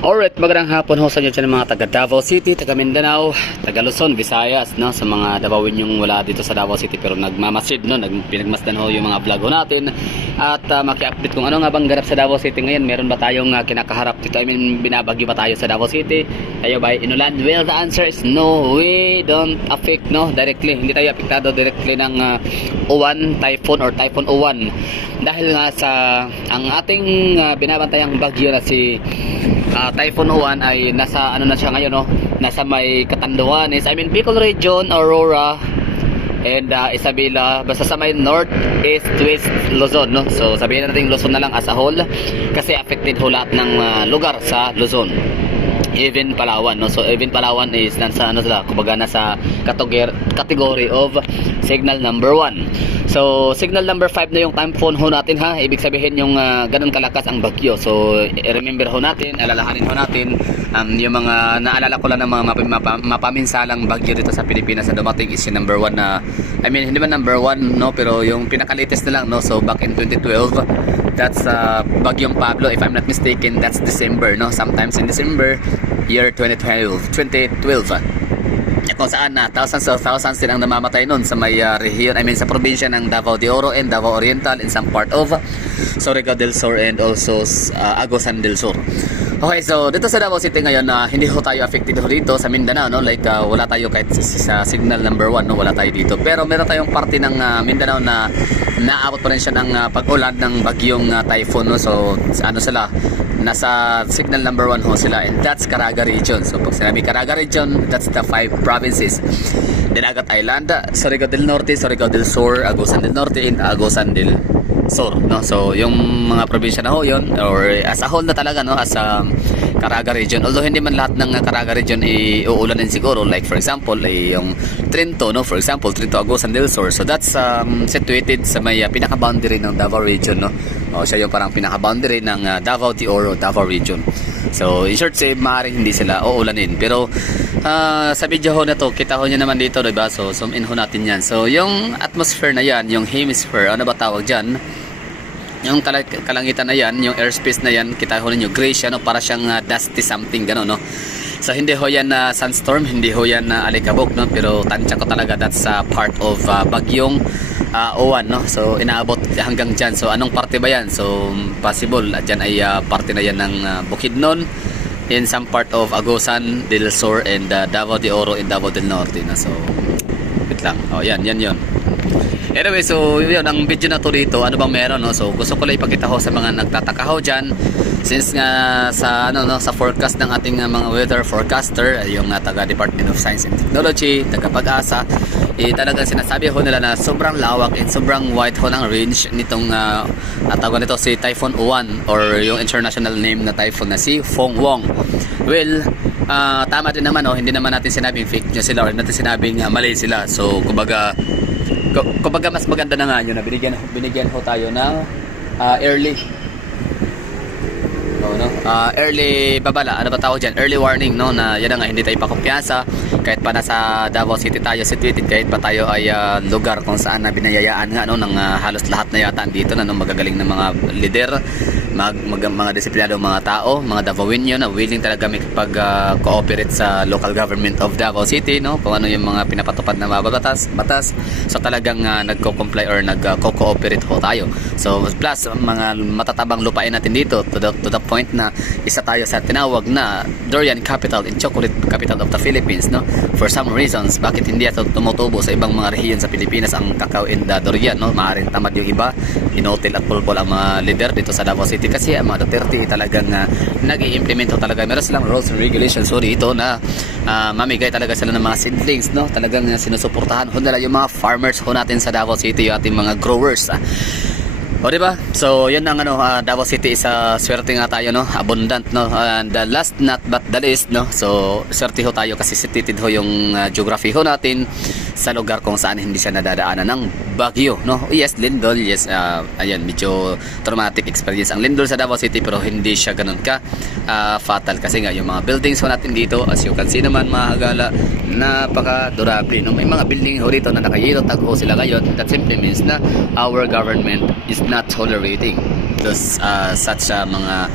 Alright, magandang hapon ho sa inyo dyan mga taga Davao City, taga Mindanao, taga Luzon, Visayas, no? Sa mga Davawin yung wala dito sa Davao City pero nagmamasid, no? Pinagmasdan ho yung mga vlog ho natin. At maki-update kung ano nga bang ganap sa Davao City ngayon. Meron ba tayong kinakaharap dito? I mean, binabagyo ba tayo sa Davao City? Tayo ba inulan? Well, the answer is no. We don't affect, no? Directly. Hindi tayo apektado directly ng Uwan, typhoon or typhoon Uwan. Dahil nga sa ang ating binabantayang bagyo na si Typhoon Uwan ay nasa ano na siya ngayon, no? Nasa may Catanduanes, I mean Bicol Region, Aurora and Isabela, basta sa may north, east, west Luzon, no? So sabihin natin Luzon na lang as a whole kasi affected ho lahat ng lugar sa Luzon. Even Palawan, no? So even Palawan is nasa ano sila, kumbaga nasa category of signal number 1. So signal number 5 na yung typhoon ho natin, ha. Ibig sabihin yung ganun kalakas ang bagyo. So remember ho natin, alalahanin ho natin yung mga naalala ko lang ng mga mapaminsalang bagyo dito sa Pilipinas na dumating is yung number 1 na, I mean hindi man number 1, no, pero yung pinaka-latest na lang, no. So back in 2012, that's Bagyong Pablo, if I'm not mistaken. That's December, no, sometimes in December year 2012 kung saan thousands din ang namamatay nun sa may rehiyon, I mean sa probinsya ng Davao de Oro and Davao Oriental and some part of Surigao del Sur and also Agusan del Sur. Okay, so dito sa Davao City ngayon, hindi ho tayo affected ho dito sa Mindanao, no? Like wala tayo kahit sa signal number 1, no? Wala tayo dito. Pero meron tayong parte ng Mindanao na naabot pa rin siya ng pag-ulan ng bagyong typhoon, no? So ano sila, nasa signal number 1 ho sila, and that's Caraga Region. So pag sinabi Caraga Region, that's the 5 provinces: Dinagat Island, Surigao del Norte, Surigao del Sur, Agusan del Norte, and Agusan del Sur, no? So yung mga probinsya na ho yun, or as a whole na talaga, no, as a Caraga Region. Although hindi man lahat ng Caraga Region uulan din siguro, like for example yung Trento, no, for example Trento, Agusan del Sur. So that's situated sa may pinaka-boundary ng Davao Region, no. O siya yung parang pinaka-boundary ng Davao de Oro, Davao Region. So in short, maaaring hindi sila uulanin. Pero sa video ho na to, kita ho nyo naman dito, diba? So zoom in ho natin yan. So yung atmosphere na yan, yung hemisphere, ano ba tawag dyan? Yung kalangitan na yan, yung airspace na yan, kita ho ninyo, gray siya, no? Para siyang dusty something, gano'n, no? So hindi ho yan sunstorm, hindi ho yan alikabok, no? Pero tansya ko talaga, that's part of bagyong Uwan, no? So inaabot hanggang dyan. So anong parte ba yan? So possible dyan ay parte na yan ng Bukidnon, in some part of Agusan del Sur and Davao de Oro and Davao del Norte, no? So wait lang, yan yun. Anyway, so yun ang video na to dito. Ano bang meron, no? So gusto ko lang ipakita ho sa mga nagtataka ho dyan, since nga sa sa forecast ng ating mga weather forecaster, yung taga Department of Science and Technology, taga Pag-asa, talagang sinasabi ho nila na sobrang lawak and sobrang wide ho ng range nitong tawag nito si Typhoon Uwan, or yung international name na typhoon na si Phong Wong. Well, tama din naman, hindi naman natin sinabing fake news sila or natin sinabing mali sila. So kumbaga mas maganda na nga yun na binigyan ho tayo ng early early babala, ano ba tawag dyan, early warning, no, na yan na nga, hindi tayo pakumpiyansa kahit pa nasa Davao City tayo situated, kahit pa tayo ay lugar kung saan na binayayaan nga, no, ng halos lahat na yata dito na, no, magagaling ng mga leader, mga disiplinado mga tao, mga Davaoenyo na willing talaga makipag-cooperate sa local government of Davao City, no, kung ano yung mga pinapatupad na mga batas. So talagang nagko-comply or nagko-cooperate ho tayo. So plus mga matatabang lupain natin dito to the point na isa tayo sa tinawag na durian capital and chocolate capital of the Philippines, no. For some reasons, bakit hindi ito tumutubo sa ibang mga rehiyon sa Pilipinas ang kakao and durian, no? Maaaring tamad yung iba, hinotel at pulpol ang mga leader dito sa Davao City kasi ang mga Duterte talagang nag-i-implement talaga. Meron silang rules and regulations dito na mamigay talaga sila ng mga seedlings, no? Talagang sinusuportahan ho nila yung mga farmers ho natin sa Davao City, yung ating mga growers. O diba? So yun ang Davao City is swerte nga tayo, no? Abundant, no? And last not but the least, no? So swerte ho tayo kasi situated ho yung geography ho natin sa lugar kung saan hindi siya nadadaanan ng bagyo, no? Yes, lindol, yes, ayan, medyo traumatic experience ang lindol sa Davao City, pero hindi siya ganun ka fatal kasi nga yung mga buildings ho natin dito, as you can see naman mga hagala, napaka-durable, no? May mga building ho dito na nakayilot ho sila ngayon. That simply means na our government is not tolerating those such mga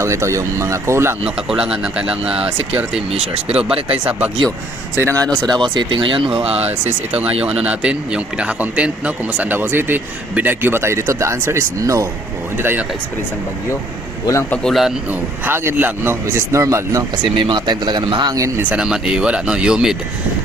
tawag nito, yung mga kulang, no, kakulangan ng kanilang security measures. Pero balik tayo sa Baguio. So yun na nga, no, so Davao City ngayon, since ito nga yung ano natin, yung pinaka-content, no, kumusta ang Davao City, binagyo ba tayo dito? The answer is no. Hindi tayo naka-experience ng bagyo. Walang pag-ulan, no, hangin lang, no, which is normal, no, kasi may mga time talaga na mahangin, minsan naman wala, no, humid.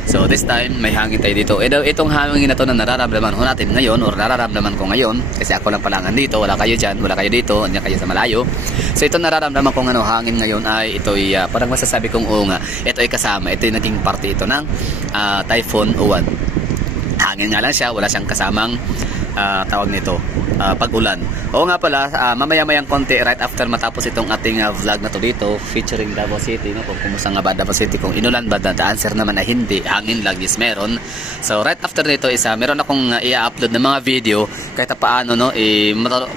So this time may hangin tayo dito. Itong hangin na to na nararamdaman ko natin ngayon, or nararamdaman ko ngayon, kasi ako lang palangan dito, wala kayo dyan, wala kayo dito, andyan kayo sa malayo. So ito nararamdaman kong hangin ngayon ay ito ay parang masasabi kong oo nga, ito ay kasama, ito ay naging parte ito ng Typhoon Uwan. Hangin nga lang siya, wala siyang kasamang tawag nito, pag-ulan. Oo nga pala, mamaya-mayang konti right after matapos itong ating vlog na to dito featuring Davao City, no, kung kumusta nga ba Davao City, kung inulan ba, the answer naman ay hindi, hangin lang, yes meron. So right after nito is meron akong i-upload ng mga video kahit paano, no,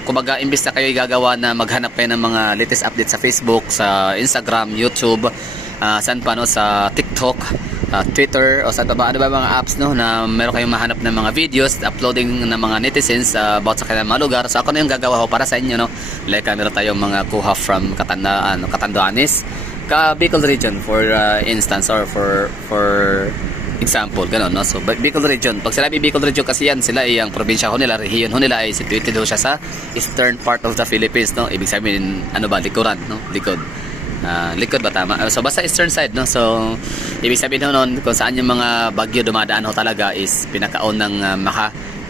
kumbaga imbis na kayo gagawa na maghanap kayo ng mga latest updates sa Facebook, sa Instagram, YouTube, saan pa, no, sa TikTok, Twitter, o sa ano ba mga apps, no, na meron kayong mahanap ng mga videos uploading ng mga netizens about sa kanilang mga lugar. So ako na yung gagawa ko para sa inyo, no. Like meron tayong mga kuha from Catanduanes, Bicol region for instance, or for example, gano'n, no. So Bicol region, pag sinabi Bicol region kasi yan, sila ay ang probinsya ho nila, rehiyon ho nila ay situated ho siya sa eastern part of the Philippines, no. Ibig sabihin ano ba, likuran, no, likod. Likod ba tama? So basta eastern side, no. So ibig sabihin noon kung saan yung mga bagyo dumadaan ho talaga is pinakaon ng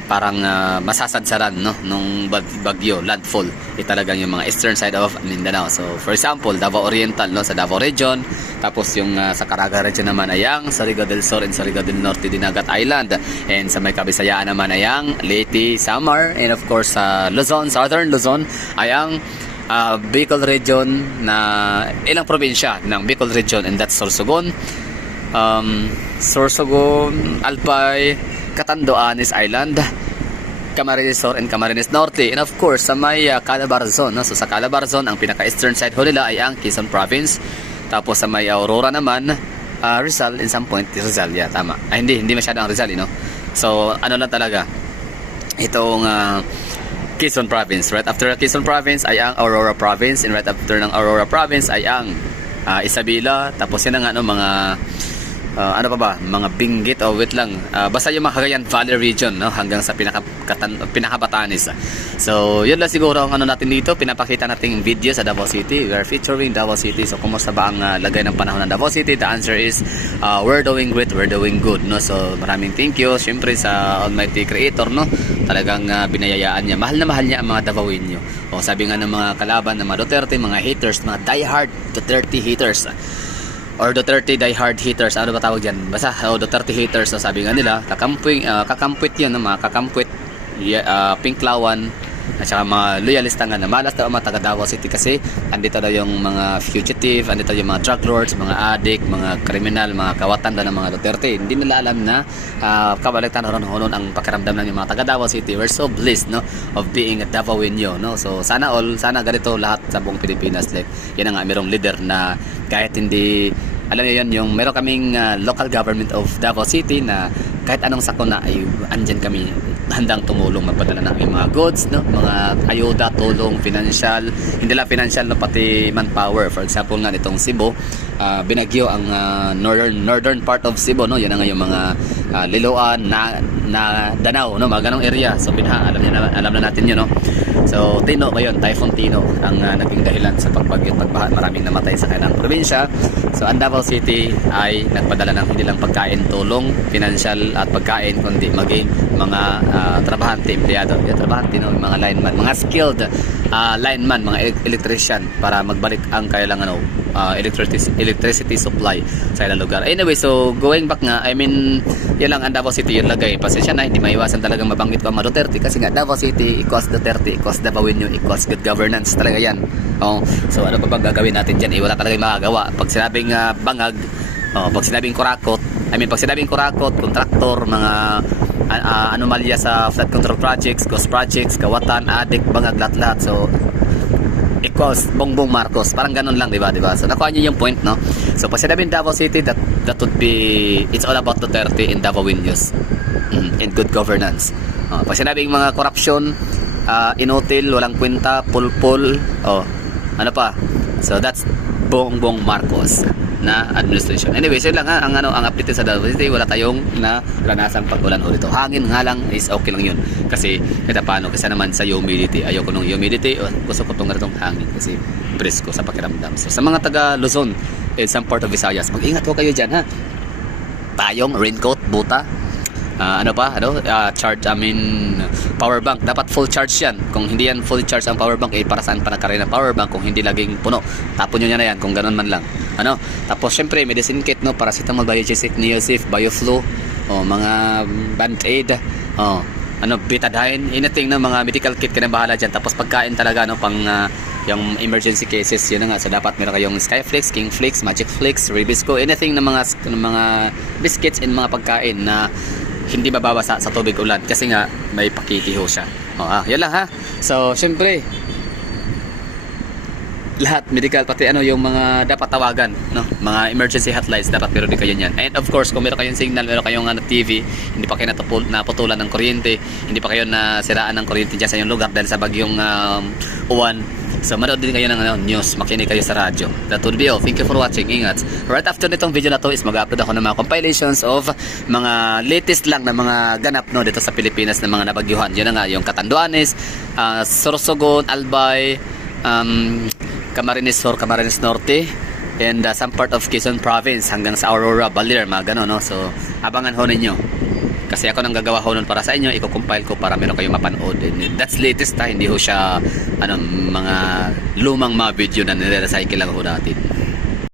parang masasadsaran, no, nung bagyo, landfall, talagang yung mga eastern side of Mindanao. So for example, Davao Oriental, no, sa Davao region, tapos yung sa Caraga region naman ay ang Surigao del Sur and Surigao del Norte, Dinagat Island, and sa may Kabisayaan naman ay ang Leyte, Samar, and of course sa Luzon, Southern Luzon ay ang Bicol region, na ilang probinsya ng Bicol region, and that's Sorsogon, Albay, Catanduanes Island, Camarines Sur and Camarines Norte, and of course sa may Calabarzon, no? So sa Calabarzon ang pinaka-eastern side ho nila ay ang Quezon Province, tapos sa may Aurora naman Rizal, in some point Rizal, yeah, tama. Hindi masyadong Rizal, no? So ano lang talaga itong Quezon Province. Right after Quezon Province ay ang Aurora Province, and right after ng Aurora Province ay ang Isabela, tapos yun nga, no, mga ano pa ba, mga Benguet, wait lang, basta yung mga Cagayan Valley region, no, hanggang sa pinaka-Batanes. So yun lang siguro ang ano natin dito, pinapakita natin video sa Davao City. We are featuring Davao City. So kumusta ba ang lagay ng panahon ng Davao City? The answer is we're doing great, we're doing good, no. So maraming thank you syempre sa Almighty Creator, no, talagang binayayaan niya, mahal na mahal niya ang mga Davaoenyo. O sabi nga ng mga kalaban ng mga Duterte, mga haters, mga diehard Duterte haters, or Duterte diehard haters, ano ba tawag dyan? Basta Duterte haters, no, sabi nga nila, kakampwit yun, no, mga kakampwit, pinklawan, at saka mga loyalista nga na malas daw mga taga Davao City kasi andito daw yung mga fugitive, andito yung mga drug lords, mga addict, mga kriminal, mga kawatan daw ng mga Duterte. Hindi nila alam na kabalitan ron ang pakiramdam ng mga taga Davao City. We're so blessed, no, of being a Davaoenyo, no. So sana ganito lahat sa buong Pilipinas. Like yan nga, mayroong leader na kahit hindi, alam niyo yun, yung meron kaming local government of Davao City na kahit anong sakuna ay andyan kami handang tumulong, magpadala ng aming mga goods, no, mga ayuda, tulong, financial, hindi lang financial, no, pati manpower. For example nga nitong Cebu, binagyo ang northern part of Cebu, no, yan nga yung mga Liloan, na Danau, no, mga ganong area. So alam na natin yun, no. So Tino ngayon, Typhoon Tino ang naging dahilan sa pagbagyo at pagbaha, maraming namatay sa kanilang probinsya. So ang Davao City ay nagpadala ng hindi lang pagkain, tulong, financial at pagkain, kundi maging mga trabahante, empleyado, trabahante, no, mga lineman, mga skilled lineman, mga electrician, para magbalik ang kailang electricity supply sa ilang lugar. Anyway, so going back nga, I mean, yan lang ang Davao City, yun lagay. Pasensya na, hindi maiwasan talagang mabanggit ko ang mga Duterte kasi nga Davao City equals Duterte equals Davaoenyo equals good governance talaga yan. So ano pa bang gagawin natin dyan? Wala talagang magagawa. Pag sinabing bangag, pag sinabing kurakot, kontraktor, mga anomalya sa flood control projects, ghost projects, kawatan, adik, bangag, lahat-lahat. So equals Bongbong Marcos, parang ganun lang, diba? So nakuha niyo yung point, no? So pag sinabing Davao City, that would be, it's all about Duterte and Davaoenyos and good governance. Pag sinabing mga corruption, inutil, walang kwenta, pulpul, ano pa, So that's Bongbong Marcos na administration. Anyway, yun lang ha, ang update sa Davao City, wala tayong naranasang pag-ulan ho dito. Hangin nga lang is okay lang yun. Kasi kahit paano, kasi naman sa humidity, ayoko nung humidity, gusto ko tong ganitong hangin kasi brisko sa pakiramdam. So sa mga taga Luzon and some part of Visayas, mag-ingat ho kayo dyan ha. Tayong, raincoat, buta, power bank. Dapat full charge yan. Kung hindi yan full charge ang power bank, para saan pa nagkaroon ng power bank kung hindi laging puno? Tapon nyo na yan kung ganun man lang. Tapos syempre, medicine kit, no? Paracetamol, Biogesic, Neosif, Bioflu, mga Band-Aid, Betadine, anything na mga medical kit ka na bahala dyan. Tapos pagkain talaga, pang yung emergency cases, yun na nga. So dapat meron kayong Skyflix, Kingflix, Magic Flix, Ribisco, anything na mga biscuits and mga pagkain na hindi mababasa sa tubig ulan kasi nga may pakitiho siya. Yan lang ha. So syempre lahat medical, pati yung mga dapat tawagan, mga emergency hotlines, dapat meron din kayo niyan. And of course, kung meron kayong signal, meron kayong TV, hindi pa kayo naputulan ng kuryente, hindi pa kayo nasiraan ng kuryente dyan sa inyong lugar dahil sa bagyong uwan. So manood din kayo ng news, makinig kayo sa radyo. That would be all. Thank you for watching. Ingat. Right after nitong video na to is mag-upload ako ng mga compilations of mga latest lang na mga ganap dito sa Pilipinas na mga nabagyuhan. Yun na nga, yung Catanduanes, Sorsogon, Albay, Camarines Sur, Camarines Norte, and some part of Quezon Province hanggang sa Aurora, Baler, mga gano'n, no? So abangan ho ninyo. Kasi ako nang gagawa ho nun para sa inyo, i-compile ko para meron kayong mapanood. And that's latest ha, hindi ho siya mga lumang mga video na nire-recycle lang ho natin.